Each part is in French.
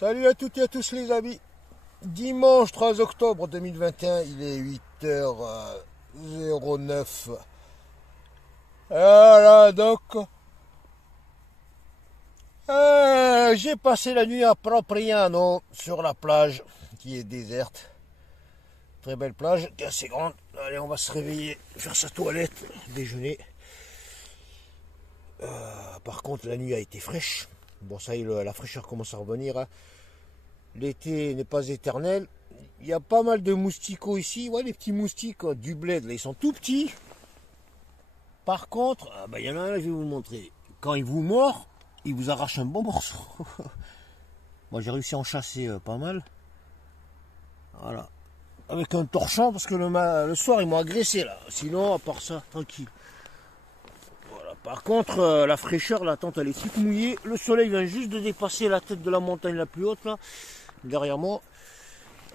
Salut à toutes et à tous les amis. Dimanche 3 octobre 2021, il est 8h09. Voilà donc. J'ai passé la nuit à Propriano sur la plage qui est déserte. Très belle plage, qui est assez grande. Allez, on va se réveiller, faire sa toilette, déjeuner. Par contre, la nuit a été fraîche. Bon, ça y est, la fraîcheur commence à revenir. Hein. L'été n'est pas éternel. Il y a pas mal de mousticots ici. Ouais, les petits moustiques du bled, là, ils sont tout petits. Par contre, il y en a un, je vais vous montrer. Quand il vous mord, il vous arrache un bon morceau. Moi, j'ai réussi à en chasser pas mal. Voilà. Avec un torchon, parce que le soir, ils m'ont agressé, là. Sinon, à part ça, tranquille. Voilà. Par contre, la fraîcheur, la tente, elle est toute mouillée. Le soleil vient juste de dépasser la tête de la montagne la plus haute, là. Derrière moi.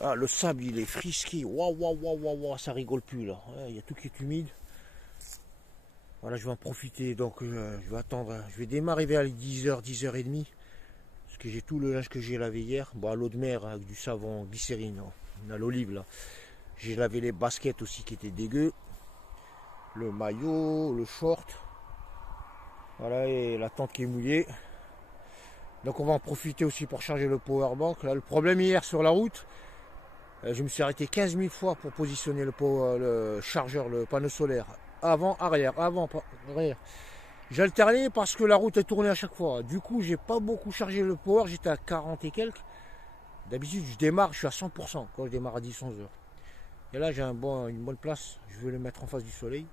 Ah, le sable, il est frisqué. Waouh, waouh, waouh, waouh, waouh, ça rigole plus, là. Il y a tout qui est humide. Voilà, je vais en profiter. Donc, je vais attendre. Je vais démarrer vers les 10h, 10h30. Parce que j'ai tout le linge que j'ai lavé hier. Bon, à l'eau de mer, avec du savon glycérine. On a l'olive, là. J'ai lavé les baskets aussi qui étaient dégueu. Le maillot, le short. Voilà, et la tente qui est mouillée. Donc, on va en profiter aussi pour charger le powerbank. Là, le problème hier sur la route, je me suis arrêté 15 000 fois pour positionner le chargeur, le panneau solaire. Avant, arrière, avant, arrière. J'alternais parce que la route est tournée à chaque fois. Du coup, j'ai pas beaucoup chargé le power, j'étais à 40 et quelques. D'habitude, je démarre, je suis à 100% quand je démarre à 10-11 heures. Et là, j'ai une bonne place. Je vais le mettre en face du soleil.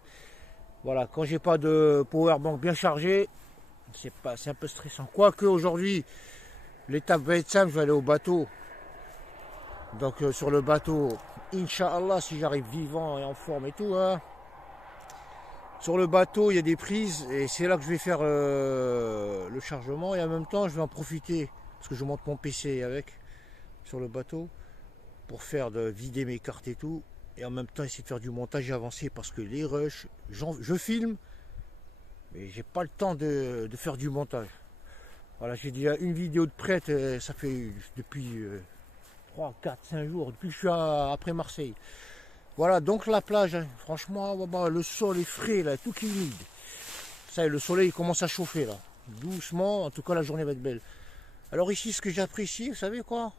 Voilà, quand j'ai pas de powerbank bien chargé, c'est un peu stressant. Quoique aujourd'hui, l'étape va être simple, je vais aller au bateau. Donc sur le bateau, Inch'Allah, si j'arrive vivant et en forme et tout, hein. Sur le bateau, il y a des prises et c'est là que je vais faire le chargement. Et en même temps, je vais en profiter, parce que je monte mon PC avec, sur le bateau, pour vider mes cartes et tout. Et en même temps, essayer de faire du montage et avancer, parce que les rushs, je filme, mais j'ai pas le temps de faire du montage. Voilà, j'ai déjà une vidéo de prête, ça fait depuis 3, 4, 5 jours, depuis que je suis après Marseille. Voilà, donc la plage, hein, franchement, le sol est frais, là, tout qui est humide. Ça y est, le soleil commence à chauffer, là. Doucement, en tout cas, la journée va être belle. Alors ici, ce que j'apprécie, vous savez quoi?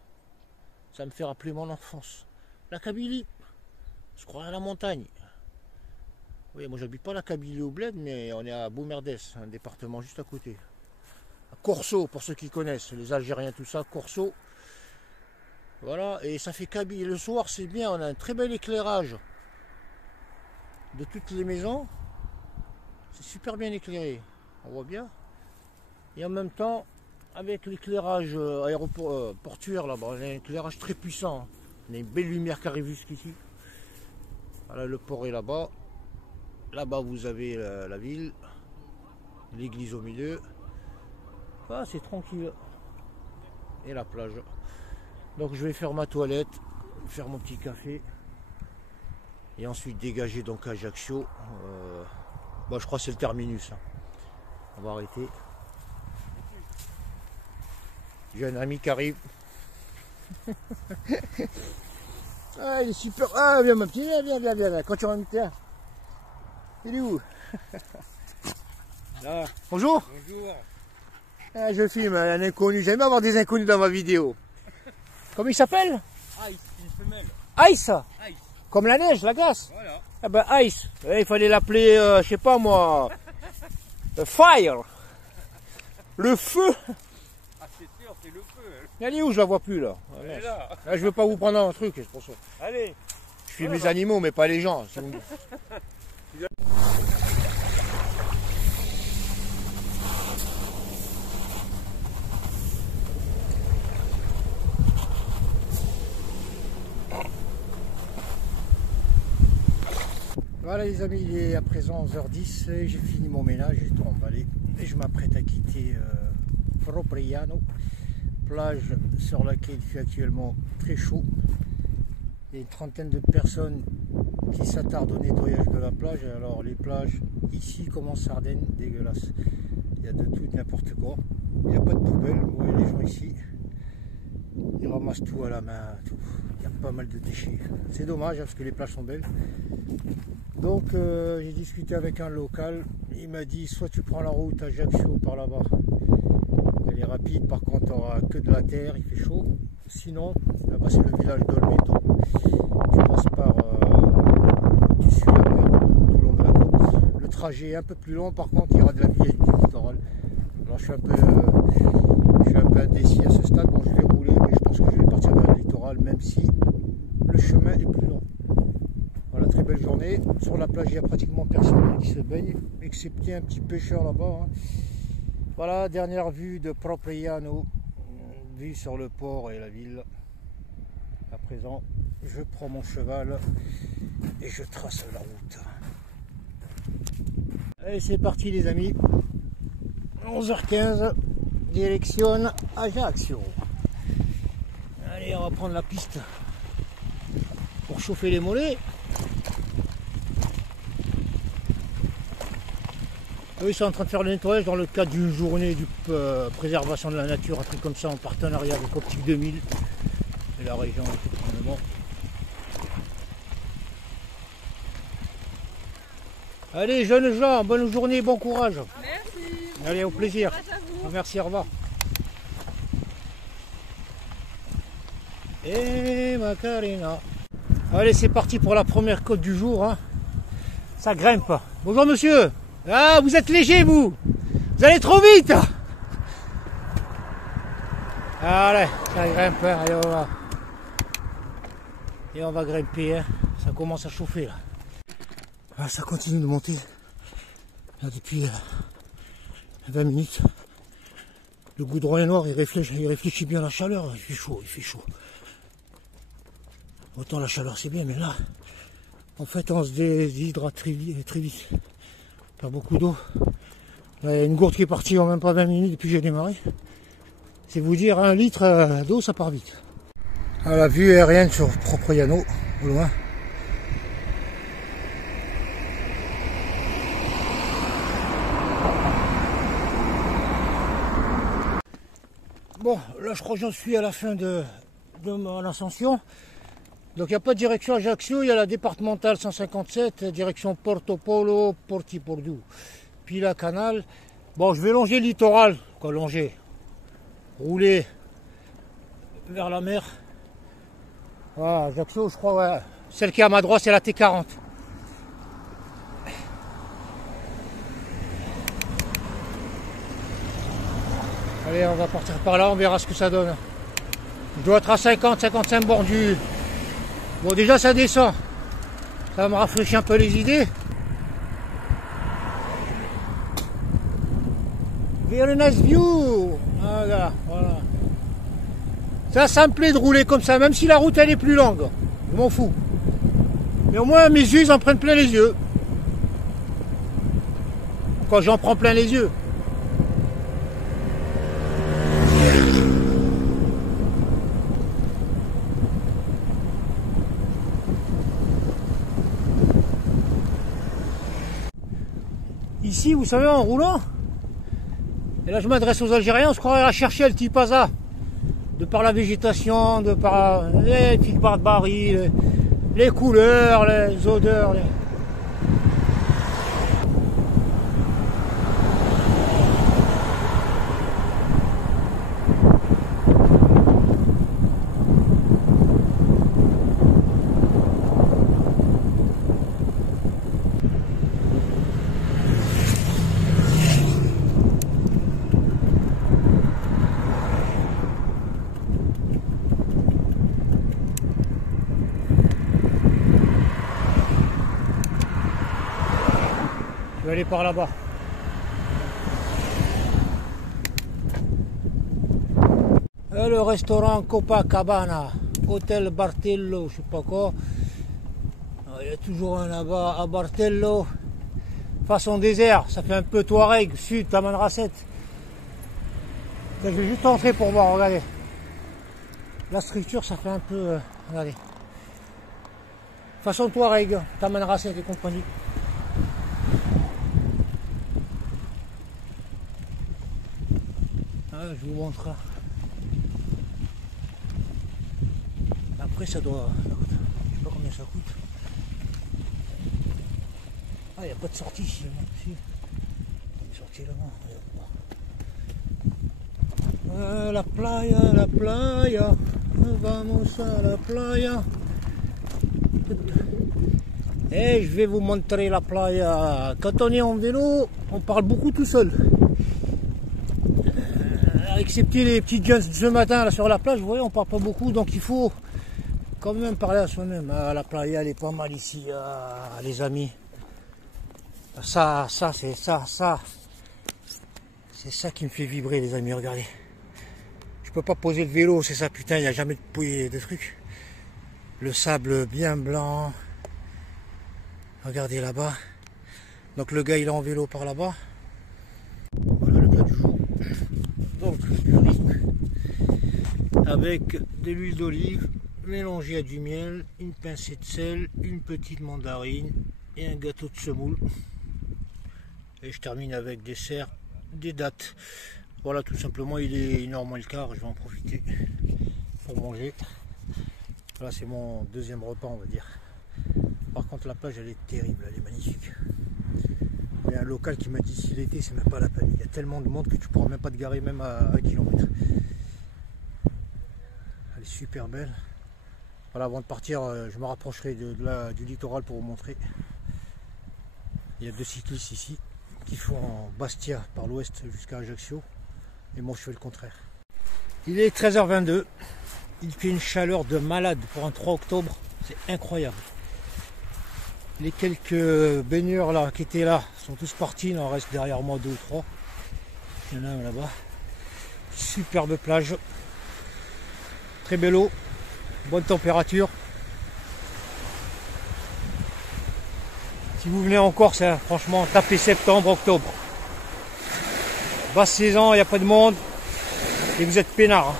Ça me fait rappeler mon enfance. La Kabylie. Je crois à la montagne. Oui, moi, j'habite pas la Kabylie au bled, mais on est à Boumerdès, un département juste à côté. À Corso, pour ceux qui connaissent, les Algériens, tout ça, Corso. Voilà, et ça fait Kabylie. Le soir, c'est bien, on a un très bel éclairage de toutes les maisons. C'est super bien éclairé, on voit bien. Et en même temps, avec l'éclairage portuaire là-bas, on a un éclairage très puissant. On a une belle lumière qui arrive jusqu'ici. Voilà, le port est là-bas. Là-bas, vous avez la ville, l'église au milieu. Ah, c'est tranquille. Et la plage. Donc je vais faire ma toilette, faire mon petit café et ensuite dégager donc Ajaccio. Je crois que c'est le terminus. Hein. On va arrêter. J'ai un ami qui arrive. Ah, il est super. Ah, viens, mon petit, viens. Quand tu vas me dire. Il est où? Là. Bonjour. Bonjour. Ah, je filme un inconnu. J'aime avoir des inconnus dans ma vidéo. Comment il s'appelle? Ice, une femelle. Ice. Ice. Comme la neige, la glace. Voilà. Ah ben Ice. Il fallait l'appeler, je sais pas moi, Fire. Le feu. Ah c'est sûr, c'est le feu. Elle est où? Je la vois plus là. Elle est là. Là, je veux pas vous prendre un truc, c'est pour ça. Allez. Je filme les animaux, mais pas les gens. Voilà les amis, il est à présent 11h10 et j'ai fini mon ménage, j'ai tout emballé et je m'apprête à quitter Propriano, plage sur laquelle il fait actuellement très chaud. Il y a une trentaine de personnes qui s'attardent au nettoyage de la plage. Alors les plages ici comme en Sardaigne, dégueulasse. Il y a de tout, n'importe quoi. Il n'y a pas de poubelle, vous voyez les gens ici. Ils ramassent tout à la main, tout. Il y a pas mal de déchets. C'est dommage parce que les plages sont belles. Donc j'ai discuté avec un local. Il m'a dit soit tu prends la route à Ajaccio par là-bas. Elle est rapide, par contre tu n'auras que de la terre, il fait chaud. Sinon, là-bas c'est le village d'Olmeto. Tu passes par tu suis la mer tout le long de la côte. Le trajet est un peu plus long, par contre il y aura de la vie du littoral. Alors je suis un peu indécis à ce stade. Bon, je vais rouler, mais je pense que je vais partir vers le littoral, même si le chemin est plus long. Voilà, très belle journée. Sur la plage, il n'y a pratiquement personne qui se baigne, excepté un petit pêcheur là-bas. Hein. Voilà, dernière vue de Propriano, vue sur le port et la ville. À présent, je prends mon cheval et je trace la route. Allez, c'est parti les amis. 11h15, direction Ajaccio. Allez, on va prendre la piste pour chauffer les mollets. Eux, ils sont en train de faire le nettoyage dans le cadre d'une journée de préservation de la nature, un truc comme ça, en partenariat avec Optique 2000 et la région et tout le monde. Allez, jeunes gens, bonne journée, bon courage. Merci. Allez, au plaisir. Bon Merci, au revoir. Et Macarena. Allez, c'est parti pour la première côte du jour. Hein. Ça grimpe. Bonjour monsieur. Ah, vous êtes léger vous. Vous allez trop vite. Allez, ça grimpe. Hein. Allez, on va. Et on va grimper. Hein. Ça commence à chauffer là. Ah, ça continue de monter. Là, depuis 20 minutes. Le goudron est noir, il réfléchit bien à la chaleur. Il fait chaud, il fait chaud. Autant la chaleur c'est bien, mais là, en fait, on se déshydrate très vite. On perd beaucoup d'eau. Là, il y a une gourde qui est partie en même pas 20 minutes depuis que j'ai démarré. C'est vous dire, 1 litre d'eau, ça part vite. À la vue aérienne sur Propriano, au loin. Bon, là je crois que j'en suis à la fin de mon ascension. Donc il n'y a pas de direction Ajaccio, il y a la départementale 157, direction Porto Polo, Porti Pordu, puis la canal. Bon, je vais longer le littoral, quoi longer, rouler vers la mer. Voilà, Ajaccio, je crois, ouais. Celle qui est à ma droite, c'est la T40. Allez, on va partir par là, on verra ce que ça donne. Je dois être à 50-55 bords du... Bon, déjà ça descend. Ça me rafraîchit un peu les idées. Very nice view. Voilà, voilà. Ça me plaît de rouler comme ça, même si la route elle est plus longue. Je m'en fous. Mais au moins mes yeux ils en prennent plein les yeux. Quand j'en prends plein les yeux. Ici, vous savez, en roulant, et là je m'adresse aux Algériens, on se croirait à chercher le Tipaza, de par la végétation, de par les petites barres de barils, les couleurs, les odeurs. Je vais aller par là-bas. Le restaurant Copacabana, Hôtel Bartello, je sais pas quoi. Il y a toujours un là-bas à Bartello. Façon désert, ça fait un peu Touareg, sud, Tamanrasset. Je vais juste entrer pour voir, regardez. La structure, ça fait un peu... regardez. Façon Touareg, Tamanrasset et compagnie. Je vous montre. Après ça doit... Je sais pas combien ça coûte. Ah, il n'y a pas de sortie ici. Si. Une sortie là-bas. La playa, la playa. Vamos a la playa. Et je vais vous montrer la playa. Quand on est en vélo, on parle beaucoup tout seul. Excepté les petits jeunes de ce matin là sur la plage, vous voyez, on parle pas beaucoup, donc il faut quand même parler à soi-même. La playa, elle est pas mal ici, les amis. Ça, c'est ça. C'est ça qui me fait vibrer, les amis, regardez. Je peux pas poser le vélo, c'est ça, putain, il n'y a jamais de trucs. Le sable bien blanc. Regardez là-bas. Donc le gars, il est en vélo par là-bas. Voilà le plat du jour. Donc du riz avec de l'huile d'olive mélangée à du miel, une pincée de sel, une petite mandarine et un gâteau de semoule. Et je termine avec dessert des dattes. Voilà, tout simplement, il est 1h moins le quart, je vais en profiter pour manger. Voilà, c'est mon deuxième repas, on va dire. Par contre, la plage, elle est terrible, elle est magnifique. Il y a un local qui m'a dit si l'été, c'est même pas la peine. Il y a tellement de monde que tu pourras même pas te garer, même à 1 km. Elle est super belle. Voilà, avant de partir, je me rapprocherai du littoral pour vous montrer. Il y a 2 cyclistes ici qui font en Bastia par l'ouest jusqu'à Ajaccio. Et moi, je fais le contraire. Il est 13h22. Il fait une chaleur de malade pour un 3 octobre. C'est incroyable. Les quelques baigneurs là qui étaient là sont tous partis. Il en reste derrière moi 2 ou 3. Il y en a un là-bas. Superbe plage. Très belle eau. Bonne température. Si vous venez en Corse, hein, franchement, tapez septembre, octobre. Basse saison, il n'y a pas de monde. Et vous êtes peinard. Hein.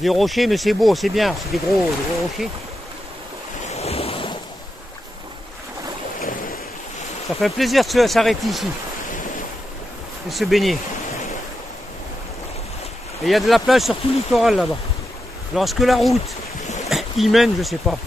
Des rochers, mais c'est beau, c'est bien. C'est des gros rochers. Ça fait plaisir de s'arrêter ici. De se baigner. Et il y a de la plage sur tout le littoral là-bas. Alors est-ce que la route y mène, je sais pas.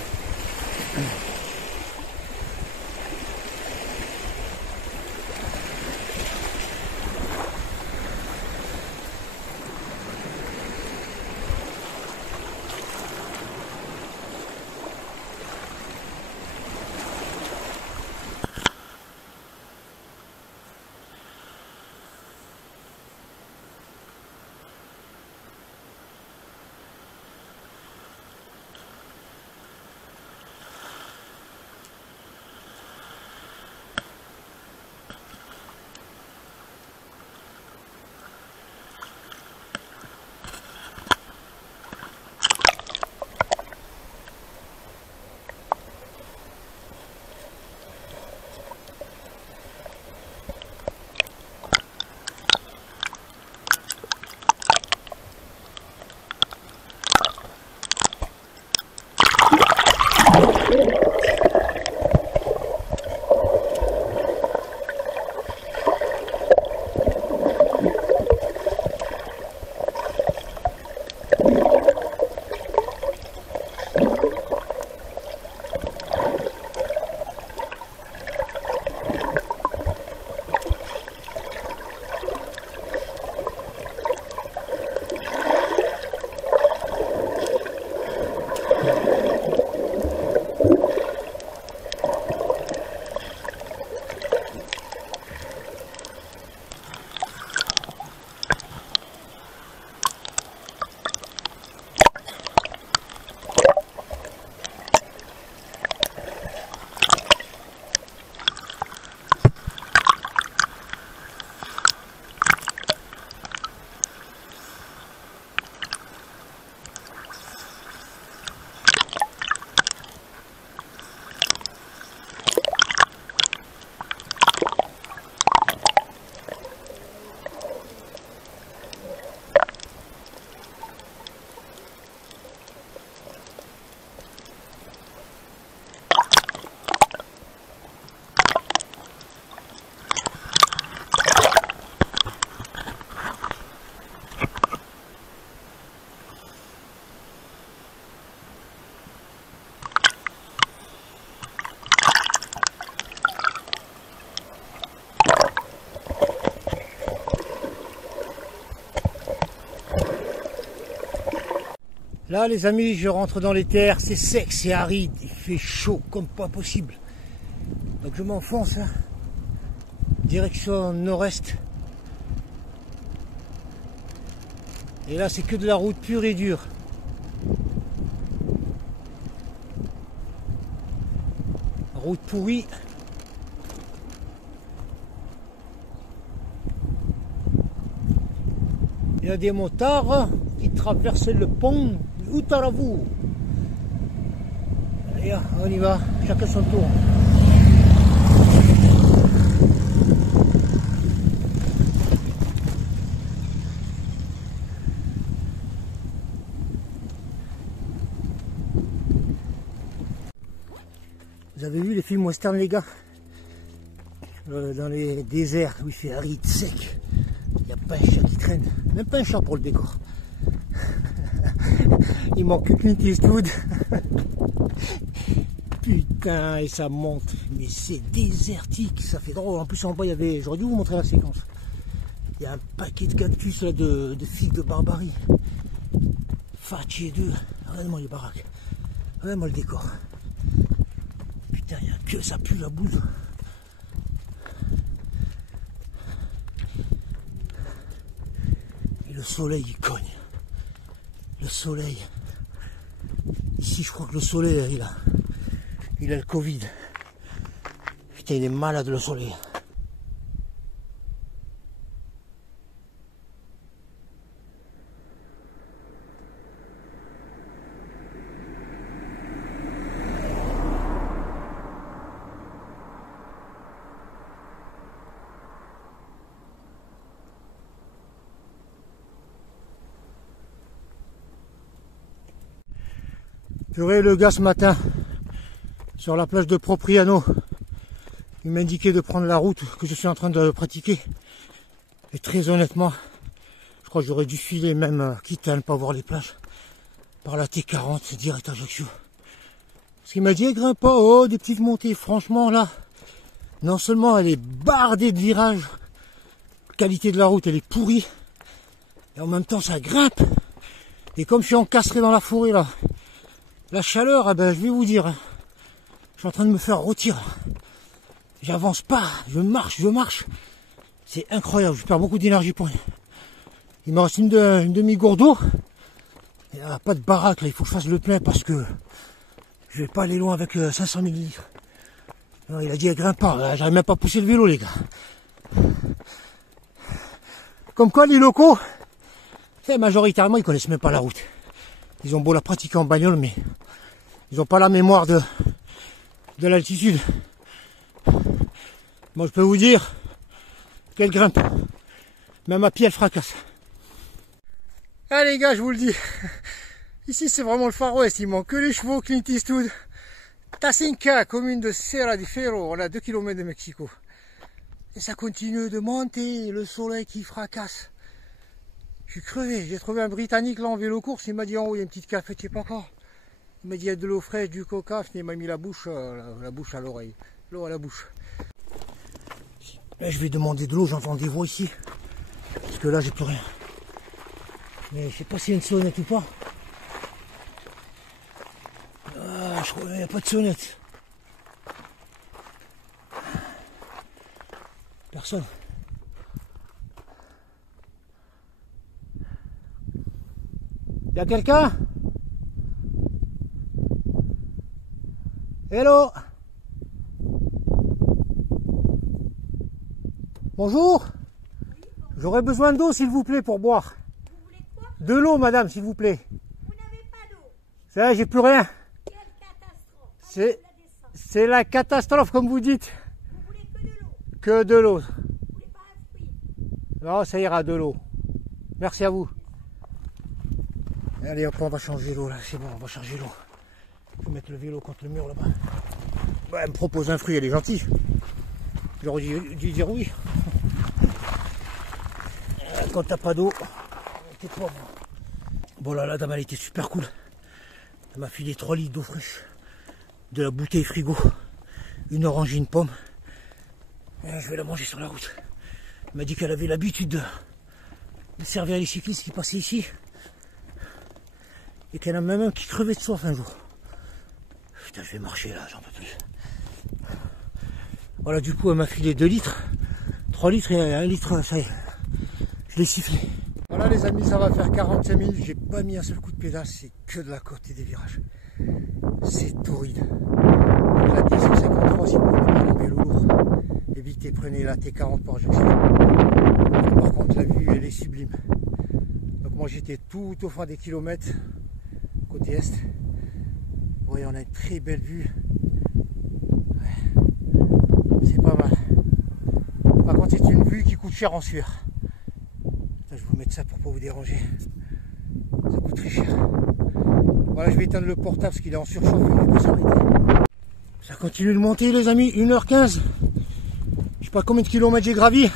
Là les amis, je rentre dans les terres, c'est sec, c'est aride, il fait chaud comme pas possible. Donc je m'enfonce, hein, direction nord-est. Et là c'est que de la route pure et dure. Route pourrie. Il y a des motards qui traversent le pont d'Outaravou. Allez, on y va, chacun son tour. Vous avez vu les films western, les gars? Dans les déserts où il fait aride, sec. Il n'y a pas un chat qui traîne. Même pas un chat pour le décor. Il manque que Clint Eastwood. Putain, et ça monte. Mais c'est désertique. Ça fait drôle. En plus, en bas, il y avait... J'aurais dû vous montrer la séquence. Il y a un paquet de cactus là, de figues de Barbarie. Fatché 2. Regardez-moi les baraques. Regardez-moi le décor. Putain, il y a que ça pue la bouse. Et le soleil, il cogne. Le soleil. Ici, je crois que le soleil, il a le Covid. Putain, il est malade, le soleil. J'aurais le gars ce matin sur la plage de Propriano. Il m'a indiqué de prendre la route que je suis en train de pratiquer. Et très honnêtement, je crois que j'aurais dû filer même, quitte à ne pas voir les plages, par la T40 direct à Ajaccio. Parce qu'il m'a dit, grimpe pas, oh, des petites montées. Franchement là, non seulement elle est bardée de virages, la qualité de la route elle est pourrie, et en même temps ça grimpe. Et comme je suis encastré dans la forêt là, la chaleur, eh ben, je vais vous dire, je suis en train de me faire rôtir. J'avance pas, je marche. C'est incroyable, je perds beaucoup d'énergie pour rien. Il me reste une demi-gourde d'eau. Il n'y a pas de baraque là, il faut que je fasse le plein parce que je vais pas aller loin avec 500 ml. Non, il a dit, grimpe pas, j'arrive même pas à pousser le vélo les gars. Comme quoi les locaux, majoritairement ils connaissent même pas la route. Ils ont beau la pratiquer en bagnole, mais ils n'ont pas la mémoire de l'altitude. Moi, je peux vous dire qu'elle grimpe. Même à pied, elle fracasse. Ah les gars, je vous le dis. Ici, c'est vraiment le Far West. Il manque que les chevaux, Clint Eastwood. Tacinca, commune de Serra di Ferro. On a 2 km de Mexico. Et ça continue de monter. Le soleil qui fracasse. Je suis crevé, j'ai trouvé un Britannique là en vélo course, il m'a dit en haut il y a une petite cafette, je sais pas quoi. Il m'a dit il y a de l'eau fraîche, du coca, il m'a mis la bouche à l'oreille, l'eau à la bouche. Là je vais demander de l'eau, j'entends des voix ici, parce que là j'ai plus rien. Mais je sais pas s'il y a une sonnette ou pas. Ah, je crois qu'il n'y a pas de sonnette. Personne. Y'a quelqu'un? Hello? Bonjour? J'aurais besoin d'eau s'il vous plaît pour boire. Vous voulez quoi? De l'eau madame s'il vous plaît. Vous n'avez pas d'eau. C'est vrai, j'ai plus rien. Quelle catastrophe. C'est la catastrophe comme vous dites. Vous voulez que de l'eau. Que de l'eau. Vous voulez pas un fruit? Non, ça ira, de l'eau. Merci à vous. Allez hop, on va changer l'eau là, c'est bon, on va changer l'eau. Je vais mettre le vélo contre le mur là-bas. Bah, elle me propose un fruit, elle est gentille. J'aurais dû dire oui. Quand t'as pas d'eau, t'es pauvre. Bon là, la dame elle était super cool. Elle m'a filé 3 litres d'eau fraîche. De la bouteille frigo. Une orange et une pomme. Et je vais la manger sur la route. Elle m'a dit qu'elle avait l'habitude de servir les cyclistes qui passaient ici. Et qu'il y en a même un qui crevait de soif un jour. Putain, je vais marcher là, j'en peux plus. Voilà, du coup, elle m'a filé 2 litres, 3 litres et 1 litre, ça y est. Je l'ai sifflé. Voilà les amis, ça va faire 45 minutes. J'ai pas mis un seul coup de pédale, c'est que de la côte et des virages. C'est torride. La T153, si vous voulez pas un vélo lourd, évitez, prenez la T40 pour Ajaccio. Par contre, la vue, elle est sublime. Donc moi, j'étais tout au fond des kilomètres, côté est. Vous voyez, on a une très belle vue. Ouais. C'est pas mal. Par contre, c'est une vue qui coûte cher en sueur. Je vais vous mettre ça pour pas vous déranger. Ça coûte très cher. Voilà, je vais éteindre le portable parce qu'il est en surchauffe. Il peut s'arrêter. Ça continue de monter les amis, 1h15. Je sais pas combien de kilomètres j'ai gravi.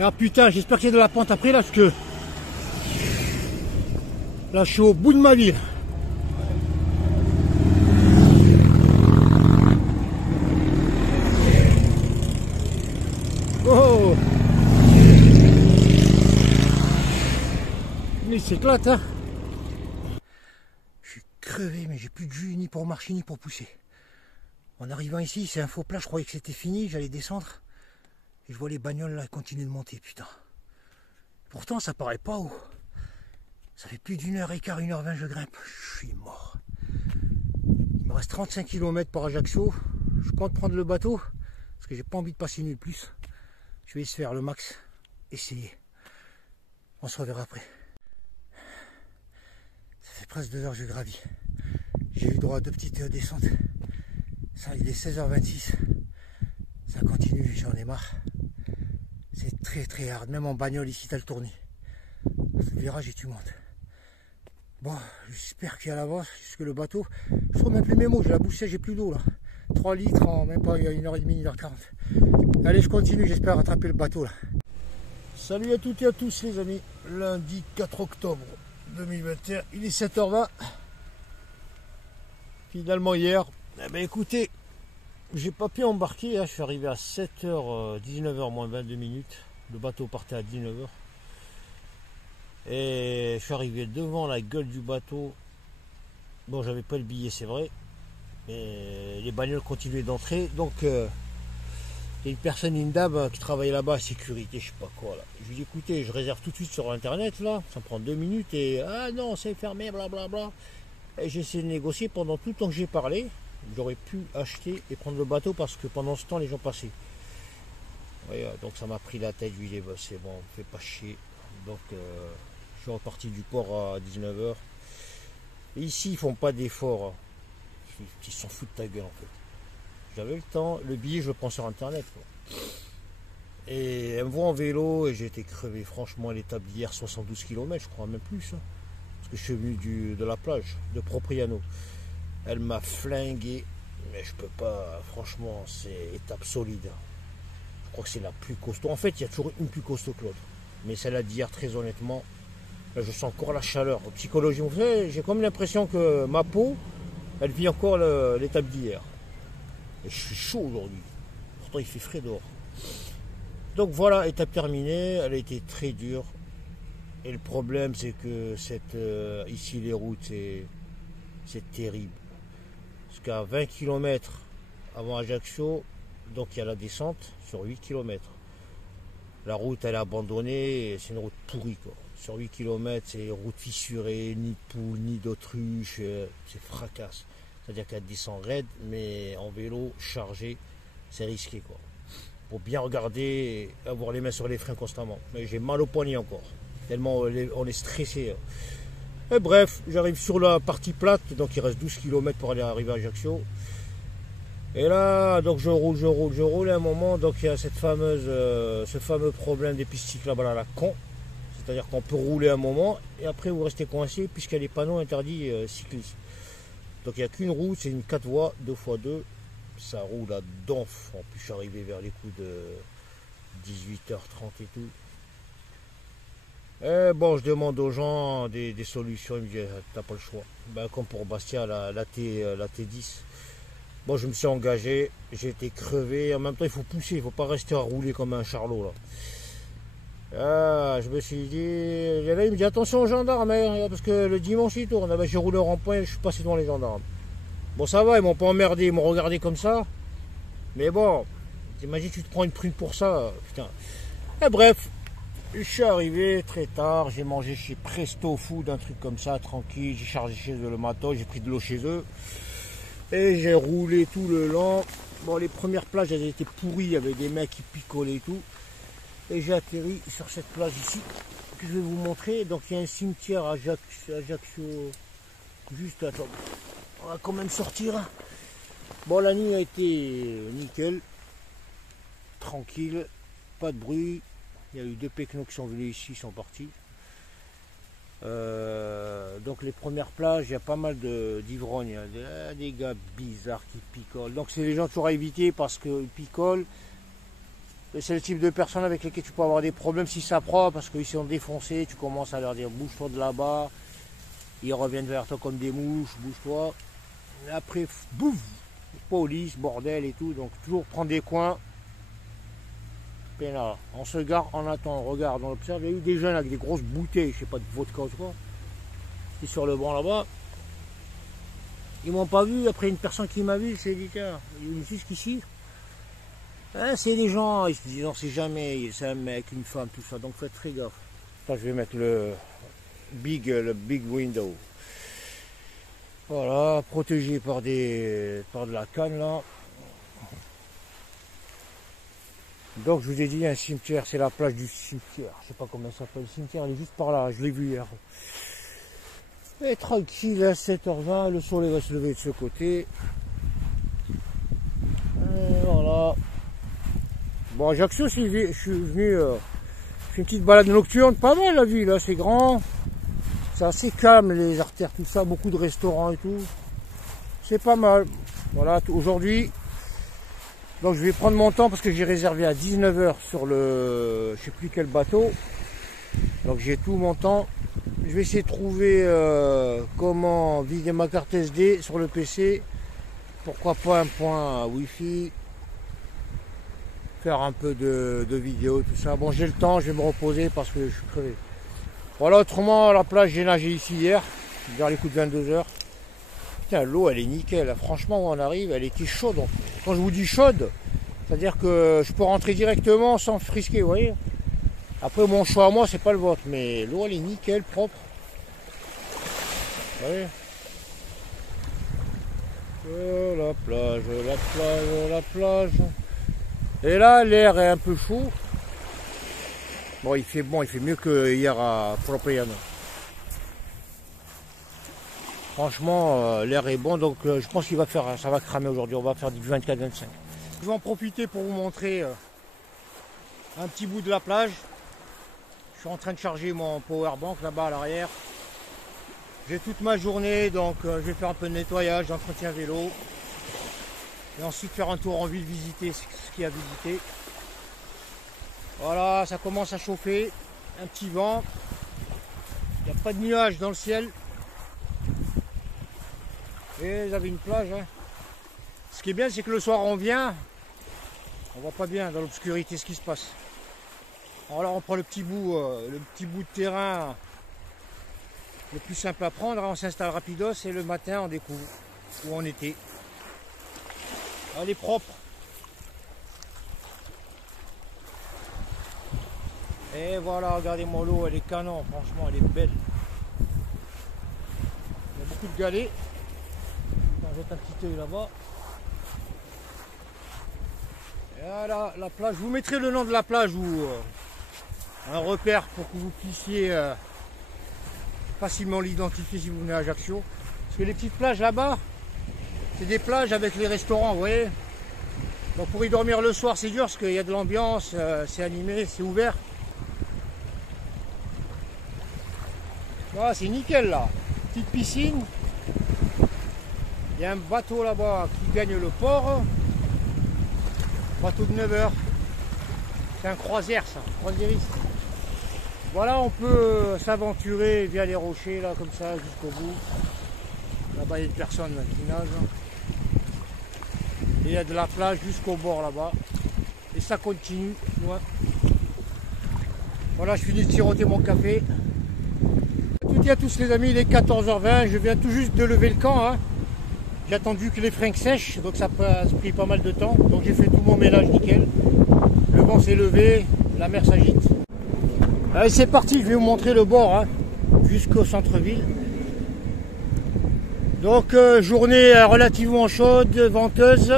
Ah putain, j'espère qu'il y a de la pente après là parce que là je suis au bout de ma vie. Oh, mais il s'éclate hein. Je suis crevé mais j'ai plus de jus ni pour marcher ni pour pousser. En arrivant ici, c'est un faux plat, je croyais que c'était fini, j'allais descendre. Et je vois les bagnoles là continuer de monter, putain. Pourtant ça paraît pas haut. Ça fait plus d'1h15, 1h20 je grimpe. Je suis mort. Il me reste 35 km par Ajaccio. Je compte prendre le bateau. Parce que j'ai pas envie de passer nulle plus. Je vais essayer de faire le max. Essayer. On se reverra après. Ça fait presque 2 heures que je gravis. J'ai eu droit à 2 petites descentes. Ça, il est 16h26. Ça continue, j'en ai marre. C'est très très hard. Même en bagnole ici, t'as le tourné. Le virage et tu montes. Bon, j'espère qu'il y a l'avance jusque le bateau. Je trouve même plus mes mots, j'ai la bouche sèche, j'ai plus d'eau là. 3 litres en même pas 1h30, 1h40. Allez, je continue, j'espère rattraper le bateau là. Salut à toutes et à tous les amis. Lundi 4 octobre 2021, il est 7h20. Finalement hier, eh ben écoutez, j'ai pas pu embarquer, hein. Je suis arrivé à 7h, 19h moins 22 minutes. Le bateau partait à 19h. Et je suis arrivé devant la gueule du bateau. Bon, j'avais pas le billet, c'est vrai. Mais les bagnoles continuaient d'entrer. Donc, il y a une personne, une dame qui travaillait là-bas à sécurité, je sais pas quoi. Là. Je lui dis, écoutez, je réserve tout de suite sur Internet, là. Ça me prend 2 minutes. Et, ah non, c'est fermé, blablabla. Et j'ai essayé de négocier pendant tout le temps que j'ai parlé. J'aurais pu acheter et prendre le bateau parce que pendant ce temps, les gens passaient. Ouais, donc ça m'a pris la tête. Je lui dis, bah, c'est bon, fais pas chier. Donc, je suis reparti du port à 19h. Et ici, ils font pas d'efforts. Ils s'en foutent de ta gueule, en fait. J'avais le temps. Le billet, je le prends sur Internet. Quoi. Et elle me voit en vélo et j'ai été crevé. Franchement, l'étape d'hier, 72 km, je crois, même plus. Hein, parce que je suis venu de la plage, de Propriano. Elle m'a flingué. Mais je peux pas. Franchement, c'est étape solide. Je crois que c'est la plus costaud. En fait, il y a toujours une plus costaud que l'autre. Mais celle-là d'hier, très honnêtement, là, je sens encore la chaleur. Psychologiquement, vous savez, j'ai comme l'impression que ma peau, elle vit encore l'étape d'hier. Et je suis chaud aujourd'hui. Pourtant, il fait frais dehors. Donc voilà, étape terminée. Elle a été très dure. Et le problème, c'est que ici, les routes, c'est terrible. Parce qu'à 20 km avant Ajaccio, donc il y a la descente sur 8 km. La route, elle est abandonnée, c'est une route pourrie, quoi. Sur 8 km, c'est une route fissurée, ni de poules, ni d'autruches, c'est fracasse. C'est-à-dire qu'elle descend raide, mais en vélo, chargé, c'est risqué, quoi. Faut bien regarder et avoir les mains sur les freins constamment. Mais j'ai mal au poignet encore, tellement on est stressé. Et bref, j'arrive sur la partie plate, donc il reste 12 km pour aller arriver à Ajaccio. Et là, donc je roule, et à un moment, donc il y a ce fameux problème des pistes cyclables à la con. C'est-à-dire qu'on peut rouler un moment, et après vous restez coincé, puisqu'il y a les panneaux interdits cyclistes. Donc il n'y a qu'une route, c'est une 4 voies, 2x2. Ça roule à donf. En plus, je suis arrivé vers les coups de 18h30 et tout. Et bon, je demande aux gens des solutions, ils me disent, t'as pas le choix. Ben, comme pour Bastia, la T10. Bon, je me suis engagé, j'ai été crevé. En même temps, il faut pousser, il ne faut pas rester à rouler comme un charlot là. Ah, je me suis dit, il y en a, il me dit attention aux gendarmes, hein, parce que le dimanche il tourne. Ah ben, j'ai roulé au rond-point et je suis passé devant les gendarmes. Bon, ça va, ils m'ont pas emmerdé, ils m'ont regardé comme ça. Mais bon, t'imagines, tu te prends une prune pour ça, putain. Et bref, je suis arrivé très tard, j'ai mangé chez Presto Food, un truc comme ça, tranquille. J'ai chargé chez eux le matin, j'ai pris de l'eau chez eux. Et j'ai roulé tout le long. Bon, les premières plages, elles étaient pourries, il y avait des mecs qui picolaient et tout. Et j'ai atterri sur cette plage ici, que je vais vous montrer. Donc il y a un cimetière à Ajaccio, juste, attends, on va quand même sortir. Bon, la nuit a été nickel, tranquille, pas de bruit. Il y a eu 2 péquenots qui sont venus ici, ils sont partis. Donc les premières plages, il y a pas mal d'ivrognes, il y a des gars bizarres qui picolent. Donc c'est les gens toujours à éviter parce qu'ils picolent. C'est le type de personnes avec lesquelles tu peux avoir des problèmes si ça prend, parce qu'ils sont défoncés, tu commences à leur dire bouge-toi de là-bas, ils reviennent vers toi comme des mouches, bouge-toi. Après, bouf, police, bordel et tout, donc toujours prendre des coins. Là, on se gare, on attend, on regarde, on observe. Il y a eu des jeunes avec des grosses bouteilles, je sais pas, de vodka ou quoi, qui sur le banc là-bas. Ils m'ont pas vu, après une personne qui m'a vu, c'est dit tiens, il est jusqu'ici. Hein, c'est des gens, ils se disent on sait jamais, c'est un mec, une femme, tout ça, donc faites très gaffe. Là, je vais mettre le big window. Voilà, protégé par de la canne là. Donc je vous ai dit un cimetière, c'est la plage du cimetière. Je sais pas comment ça s'appelle, le cimetière, il est juste par là, je l'ai vu hier. Et tranquille, à 7h20, le soleil va se lever de ce côté. Et voilà. Bon, Ajaccio, je suis venu, je fais une petite balade nocturne, pas mal la ville, là, c'est grand. C'est assez calme, les artères, tout ça, beaucoup de restaurants et tout. C'est pas mal. Voilà, aujourd'hui. Donc je vais prendre mon temps parce que j'ai réservé à 19h sur le, je sais plus quel bateau. Donc j'ai tout mon temps. Je vais essayer de trouver comment vider ma carte SD sur le PC. Pourquoi pas un point Wi-Fi. Faire un peu de vidéos, tout ça. Bon, j'ai le temps, je vais me reposer parce que je suis crevé. Voilà, autrement, à la plage, j'ai nagé ici hier, vers les coups de 22h. Putain, l'eau, elle est nickel. Franchement, où on arrive, elle était chaude. Donc, quand je vous dis chaude, c'est-à-dire que je peux rentrer directement sans frisquer, vous voyez. Après, mon choix à moi, c'est pas le vôtre, mais l'eau, elle est nickel, propre. Vous voyez. La plage, la plage, la plage. Et là, l'air est un peu chaud. Bon, il fait mieux que hier à Propriano. Franchement, l'air est bon, donc je pense qu'il va faire, ça va cramer aujourd'hui. On va faire du 24-25. Je vais en profiter pour vous montrer un petit bout de la plage. Je suis en train de charger mon powerbank là-bas à l'arrière. J'ai toute ma journée, donc je vais faire un peu de nettoyage, d'entretien vélo. Et ensuite faire un tour en ville, visiter ce qu'il y a à visiter. Voilà, ça commence à chauffer. Un petit vent. Il n'y a pas de nuages dans le ciel. Et vous avez une plage. Hein. Ce qui est bien, c'est que le soir on vient. On voit pas bien dans l'obscurité ce qui se passe. Alors on prend le petit bout de terrain le plus simple à prendre. On s'installe rapidos et le matin on découvre où on était. Elle est propre. Et voilà, regardez-moi l'eau, elle est canon, franchement, elle est belle. Il y a beaucoup de galets. On jette un petit œil là-bas. Et voilà, la plage. Je vous mettrai le nom de la plage ou un repère pour que vous puissiez facilement l'identifier si vous venez à Ajaccio. Parce que les petites plages là-bas, c'est des plages avec les restaurants, vous voyez. Donc pour y dormir le soir, c'est dur parce qu'il y a de l'ambiance, c'est animé, c'est ouvert. Voilà, c'est nickel là. Petite piscine. Il y a un bateau là-bas qui gagne le port. Bateau de 9h. C'est un croisière ça, croisiériste. Voilà, on peut s'aventurer via les rochers là, comme ça, jusqu'au bout. Là-bas, il y a une personne qui nage. Et il y a de la plage jusqu'au bord là-bas. Et ça continue loin. Voilà, je finis de siroter mon café. Toutes et à tous les amis, il est 14h20, je viens tout juste de lever le camp. Hein. J'ai attendu que les fringues sèchent, donc ça a pris pas mal de temps. Donc j'ai fait tout mon ménage nickel. Le vent s'est levé, la mer s'agite. Allez, c'est parti, je vais vous montrer le bord, hein, jusqu'au centre-ville. Donc journée relativement chaude, venteuse,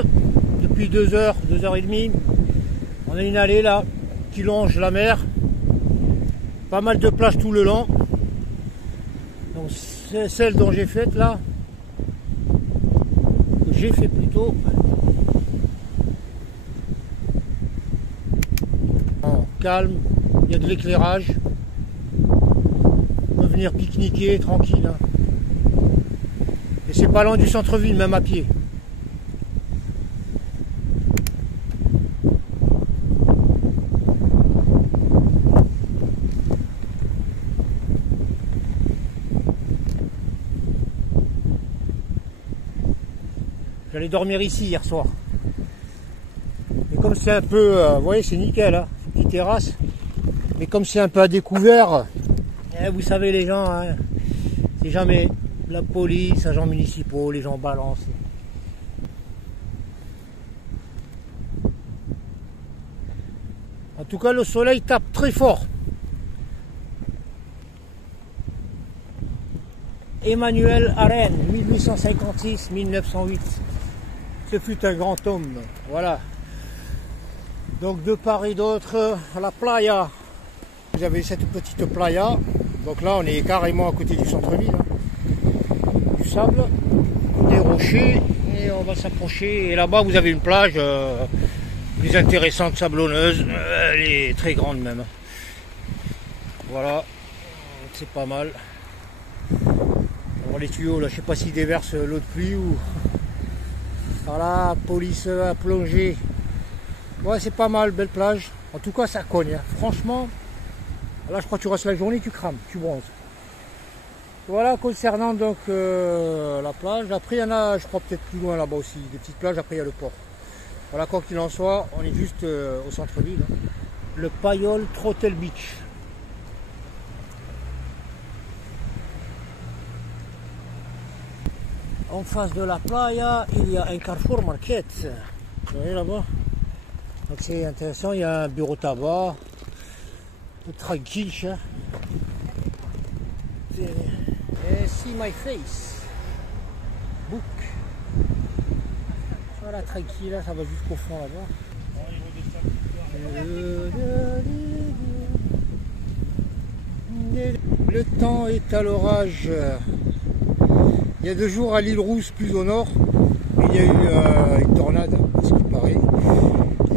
depuis 2h, 2h30. On a une allée là, qui longe la mer. Pas mal de plages tout le long. Donc c'est celle dont j'ai faite là. J'ai fait plutôt. Calme, il y a de l'éclairage. On peut venir pique-niquer tranquille. Hein. Et c'est pas loin du centre-ville, même à pied. J'allais dormir ici hier soir. Et comme c'est un peu, vous voyez, c'est nickel, hein, petite terrasse. Mais comme c'est un peu à découvert, vous savez les gens, hein, c'est jamais la police, agents municipaux, les gens balancent. En tout cas, le soleil tape très fort. Emmanuel Arène, 1856-1908. Ce fut un grand homme, voilà. Donc de part et d'autre, à la playa. Vous avez cette petite playa. Donc là, on est carrément à côté du centre-ville. Hein. Du sable, des rochers, et on va s'approcher. Et là-bas, vous avez une plage plus intéressante, sablonneuse. Elle est très grande même. Voilà, c'est pas mal. Alors les tuyaux, là, je sais pas s'ils déversent l'eau de pluie ou... Voilà, police à plonger. Ouais, c'est pas mal, belle plage. En tout cas, ça cogne. Hein. Franchement, là, je crois que tu restes la journée, tu crames, tu bronzes. Voilà, concernant donc la plage. Après, il y en a, je crois, peut-être plus loin là-bas aussi. Des petites plages, après, il y a le port. Voilà, quoi qu'il en soit, on est juste au centre-ville. Hein. Le Payol Trottel Beach. En face de la playa, il y a un Carrefour Market. Vous voyez là-bas? Donc c'est intéressant, il y a un bureau tabac. Tranquille. Hein. See my face. Book. Voilà, tranquille, ça va jusqu'au fond là-bas. Le temps est à l'orage. Il y a 2 jours à l'île Rousse, plus au nord, il y a eu une tornade, à ce qui paraît.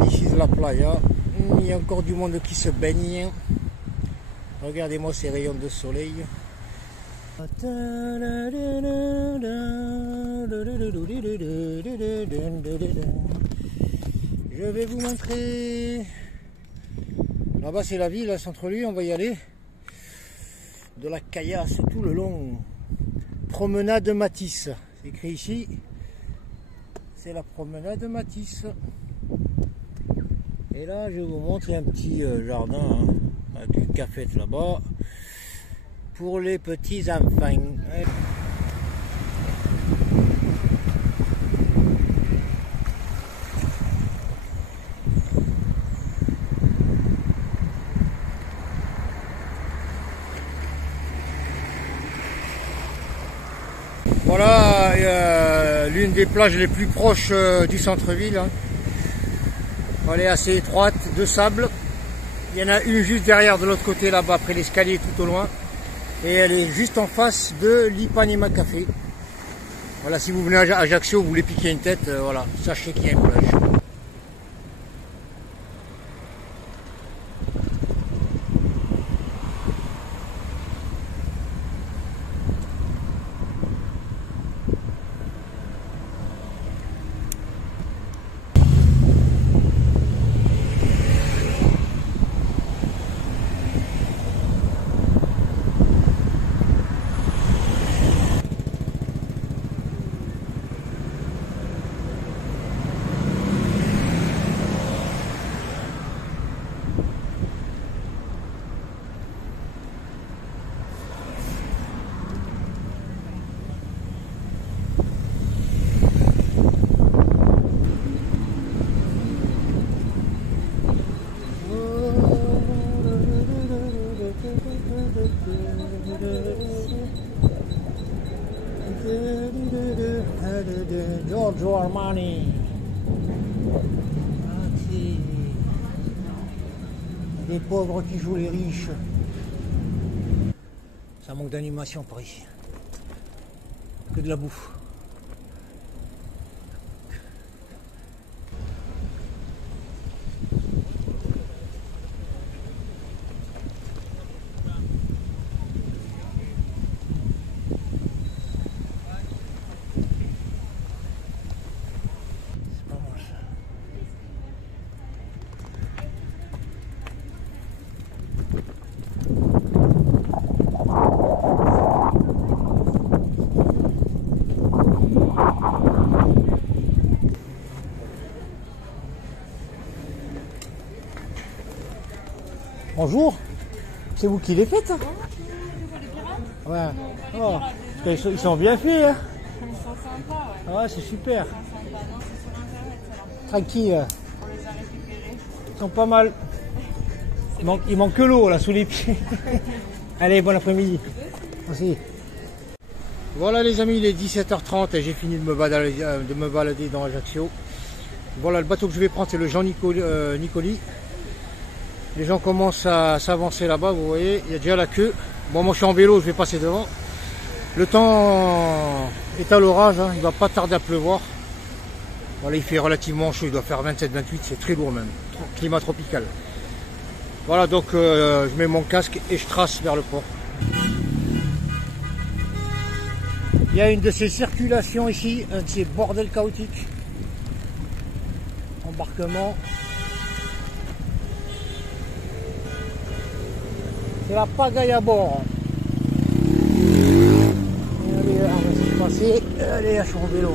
Ici c'est la playa. Il y a encore du monde qui se baigne. Regardez-moi ces rayons de soleil. Je vais vous montrer. Là-bas c'est la ville, à centre-ville, on va y aller. De la caillasse tout le long. Promenade Matisse, c'est écrit ici, c'est la promenade Matisse. Et là, je vous montre un petit jardin, hein, avec une cafette là-bas, pour les petits enfants. Voilà l'une des plages les plus proches du centre-ville. Hein. Elle est assez étroite, de sable. Il y en a une juste derrière de l'autre côté là-bas, après l'escalier tout au loin. Et elle est juste en face de l'Ipanema Café. Voilà, si vous venez à Ajaccio, vous voulez piquer une tête, voilà, sachez qu'il y a une plage. Les pauvres qui jouent les riches. Ça manque d'animation par ici. Que de la bouffe. C'est pas mal ça. Bonjour, c'est vous qui les faites hein? Ouais. Oh, parce qu'ils sont bien faits. Hein? Ils sont sympas, ouais. Ouais, c'est super. Ils sont sympas. Non, c'est sur internet, ceux-là. Tranquille. On les a récupérés. Ils sont pas mal. Il manque que l'eau là sous les pieds. Allez, bon après-midi. Merci. Voilà les amis, il est 17h30 et j'ai fini de me balader dans Ajaccio. Voilà, le bateau que je vais prendre, c'est le Jean Nicoli. Les gens commencent à s'avancer là-bas, vous voyez, il y a déjà la queue. Bon, moi je suis en vélo, je vais passer devant. Le temps est à l'orage, hein, il va pas tarder à pleuvoir. Voilà, il fait relativement chaud, il doit faire 27-28, c'est très lourd même, climat tropical. Voilà, donc je mets mon casque et je trace vers le port. Il y a une de ces circulations ici, un de ces bordels chaotiques. Embarquement. C'est la pagaille à bord. Allez, on va se passer. Allez, je suis en vélo.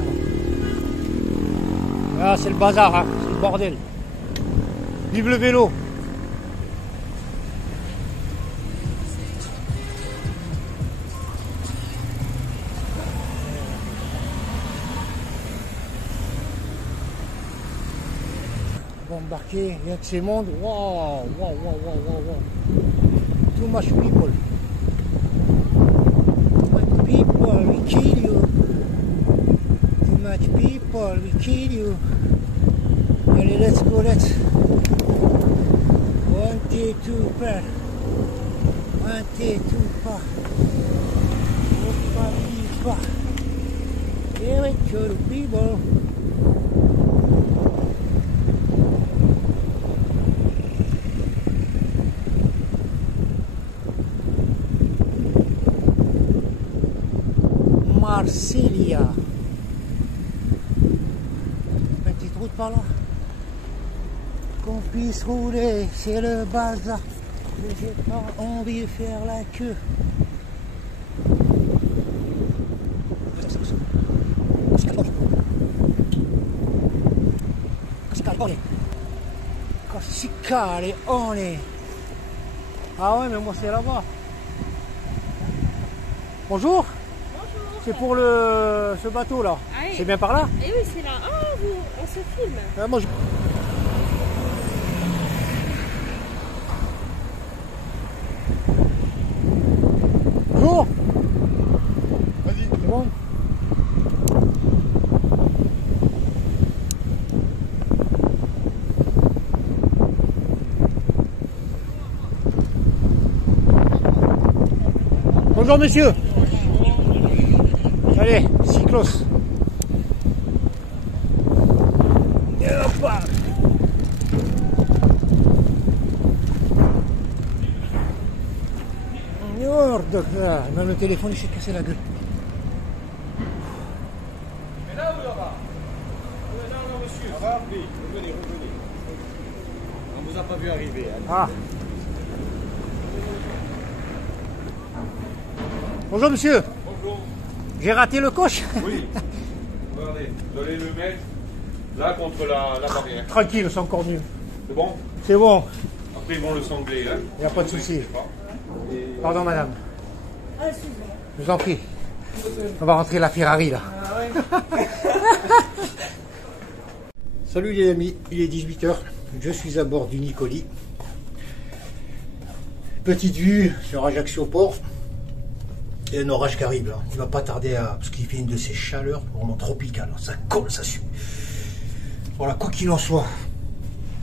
Ah, c'est le bazar, hein. C'est le bordel. Vive le vélo. On va embarquer, il y a que ces mondes. Waouh, waouh, waouh, waouh, waouh. Too much people. Too much people, we kill you. Too much people, we kill you. Allez, let's go, let's. 1, 2, 2, pas. 1, 2, 2, pas. Pas. Here we go, people. Marsilia. Une petite route par là. Qu'on puisse rouler, c'est le bazar. Mais j'ai pas envie de faire la queue. Cascaleone. Ah ouais, mais moi c'est là-bas. Bonjour. C'est pour ce bateau là. Ah oui. C'est bien par là? Eh oui, c'est là. Ah, on se filme. Moi, je... Bonjour. Vas-y. C'est bon? Bonjour monsieur. Allez, cyclos. Hoppa. Merde, même le téléphone il s'est cassé la gueule. Mais là ou là-bas? Non, monsieur. Ah, revenez. On vous a pas vu arriver. Hein. Ah. Bonjour monsieur. Bonjour. J'ai raté le coche. Oui. Regardez, vous allez le mettre là contre la barrière. Tranquille, c'est encore mieux. C'est bon? C'est bon, Après, ils vont le sangler. Hein. il n'y a pas de souci. Et... Pardon madame. Je vous en prie. On va rentrer la Ferrari là. Salut les amis, il est 18h. Je suis à bord du Nicoli. Petite vue sur Ajaccio Port. Et un orage qui arrive là. Il va pas tarder à. Parce qu'il fait une de ces chaleurs vraiment tropicales. Ça colle, ça sue. Voilà, quoi qu'il en soit,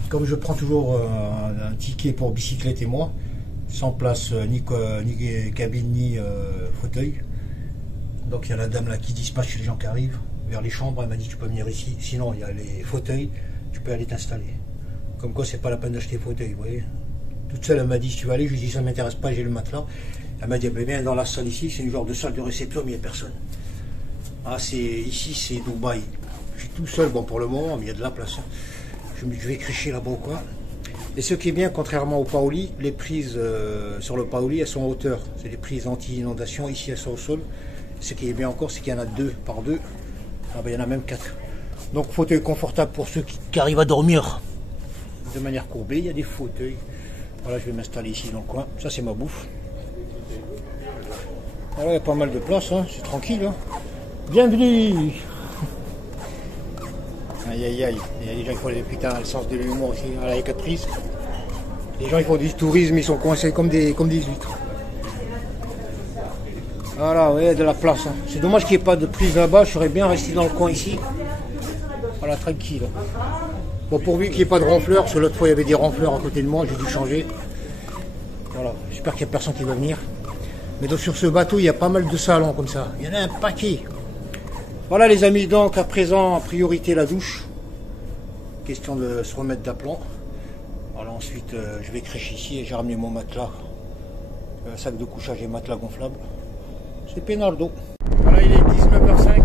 comme je prends toujours un ticket pour bicyclette et moi, sans place ni cabine ni fauteuil. Donc il y a la dame là qui dispatche les gens qui arrivent vers les chambres. Elle m'a dit tu peux venir ici, sinon il y a les fauteuils, tu peux aller t'installer. Comme quoi c'est pas la peine d'acheter fauteuil, vous voyez. Toute seule elle m'a dit si tu veux aller, je lui ai dit ça ne m'intéresse pas, j'ai le matelas. Elle m'a dit viens dans la salle ici, c'est une genre de salle de réception mais il n'y a personne. Ah ici c'est Dubaï. Je suis tout seul, bon pour le moment, mais il y a de la place. Je vais crécher là-bas ou quoi. Et ce qui est bien, contrairement au Paoli, les prises sur le Paoli, elles sont en hauteur. C'est des prises anti-inondation, ici elles sont au sol. Ce qui est bien encore, c'est qu'il y en a 2 par 2. Ah ben, il y en a même 4. Donc fauteuil confortable pour ceux qui arrivent à dormir de manière courbée. Il y a des fauteuils. Voilà, je vais m'installer ici dans le coin. Ça c'est ma bouffe. Voilà, il y a pas mal de place, hein. C'est tranquille. Hein. Bienvenue. Aïe aïe aïe, il y a des gens qui font des putains le sens de l'humour aussi, à la caprice. Les gens qui font du tourisme, ils sont coincés comme des huîtres. Voilà, ouais, de la place. Hein. C'est dommage qu'il n'y ait pas de prise là-bas, je serais bien resté dans le coin ici. Voilà, tranquille. Bon, pourvu qu'il n'y ait pas de ronfleurs, parce que l'autre fois il y avait des ronfleurs à côté de moi, j'ai dû changer. Voilà, j'espère qu'il n'y a personne qui va venir. Mais donc sur ce bateau, il y a pas mal de salons comme ça. Il y en a un paquet. Voilà les amis, donc à présent, en priorité la douche. Question de se remettre d'aplomb. Voilà, ensuite je vais crécher ici et j'ai ramené mon matelas. Sac de couchage et matelas gonflable. C'est Pénaldo. Voilà, il est 19h05.